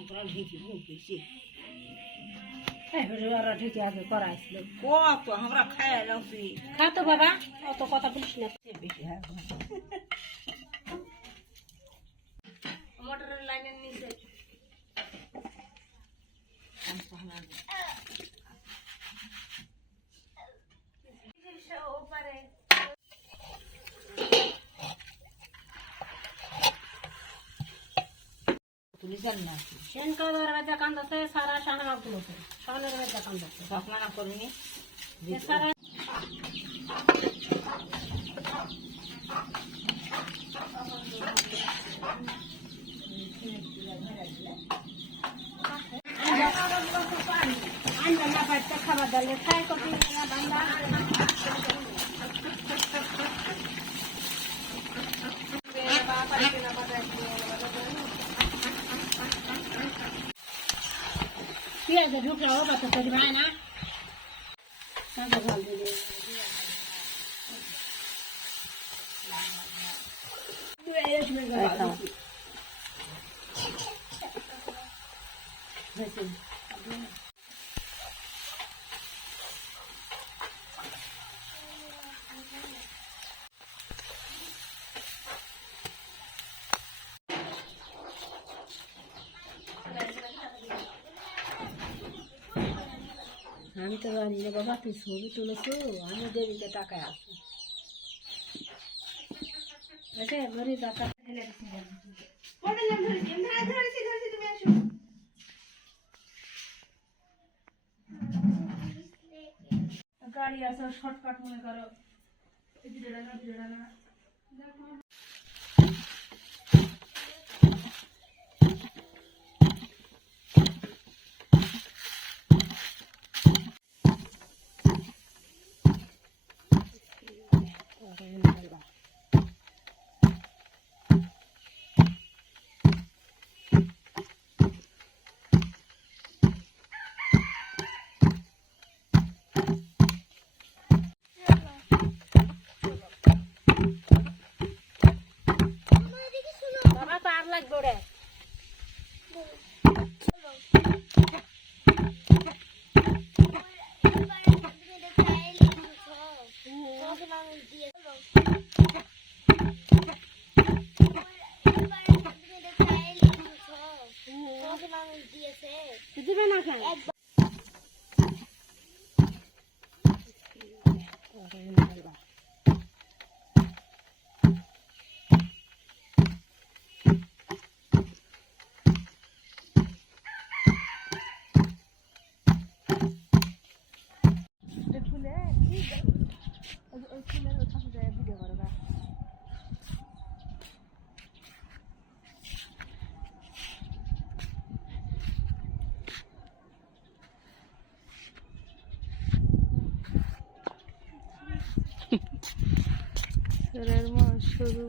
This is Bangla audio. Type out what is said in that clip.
তোরা ঢেকে মুখেছি ওরা ঢেকে আগে করাইছিল কত আমরা খাই রাখছি খা তো বাবা অত কথা বলিস না বেশি হ্যাঁ মোটরের লাইনের নিচে তুলিছেন না সেনকার বেজা কান্দছে সারা সাহানা গুলোছে সাহানের বেজা কান্দছে সপনা করিনি সারা খাবার দালে খাই করতে বাংলা পেঁয়াজ ঢুকলে ও বাচ্চা তৈরি হয় না ভাল দিলে আমি তো জানি না বাবা তুই ছবি তুলেছো আমি দেরিতে টাকায় আসি ঘরে টাকা গাড়ি আছে শর্টকাট মনে করো বাবা পার লাগবে রে দিবে না খাই এর মা শুরু